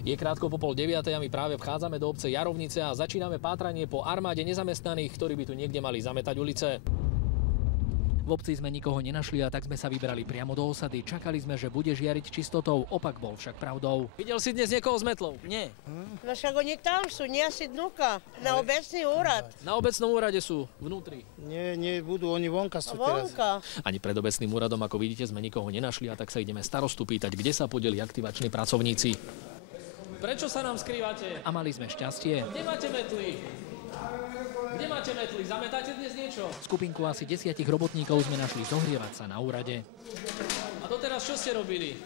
Je krátko po 8:30 a my práve vchádzame do obce Jarovnice a začíname pátranie po armáde nezamestnaných, ktorí by tu niekde mali zametať ulice. V obci sme nikoho nenašli a tak sme sa vybrali priamo do osady. Čakali sme, že bude žiariť čistotou, opak bol však pravdou. Videl si dnes niekoho s metlou? Nie. No však oni tam sú, nie asi dnuka, na obecný úrad. Na obecnom úrade sú, vnútri. Nie budú, oni vonka sú teraz. Ani pred obecným úradom, ako vidíte, sme nikoho nenašli a tak sa ideme starostu pýtať, kde sa podeli aktivační pracovníci. Prečo sa nám skrývate? A mali sme šťastie. Kde máte metly? Kde máte metly? Zametáte dnes niečo? Skupinku asi 10 robotníkov sme našli zohrievať sa na úrade. A doteraz čo ste robili?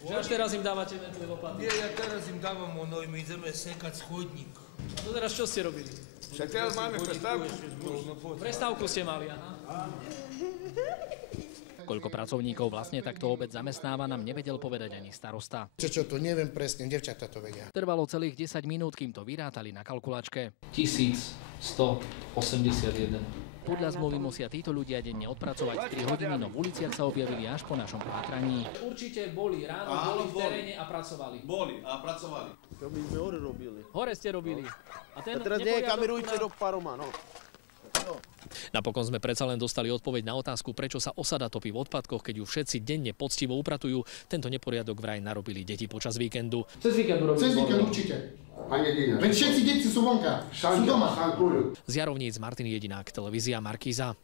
Že až teraz im dávate metly lopaty? Nie, ja teraz im dávam ono, my ideme sekať chodník. A doteraz čo ste robili? Však teraz máme prestávku. Prestávku ste mali, aha. Koľko pracovníkov vlastne takto obec zamestnáva, nám nevedel povedať ani starosta. Čo to neviem presne, devčatá to vedia. Trvalo celých 10 minút, kým to vyrátali na kalkulačke. 1181. Podľa zmluvy musia títo ľudia denne odpracovať 3 hodiny, no v uliciach sa objavili až po našom pátraní. Určite boli ráno, boli v teréne a pracovali. Boli a pracovali. To my sme hore robili. Hore ste robili. A teraz nie kamerujte do paroma, no. Napokon sme predsa len dostali odpoveď na otázku, prečo sa osada topí v odpadkoch, keď ju všetci denne poctivo upratujú. Tento neporiadok vraj narobili deti počas víkendu. Cez víkend určite. Veď všetci deti sú vonka, sú doma. Z Jarovníc Martin Jedinák, televízia Markíza.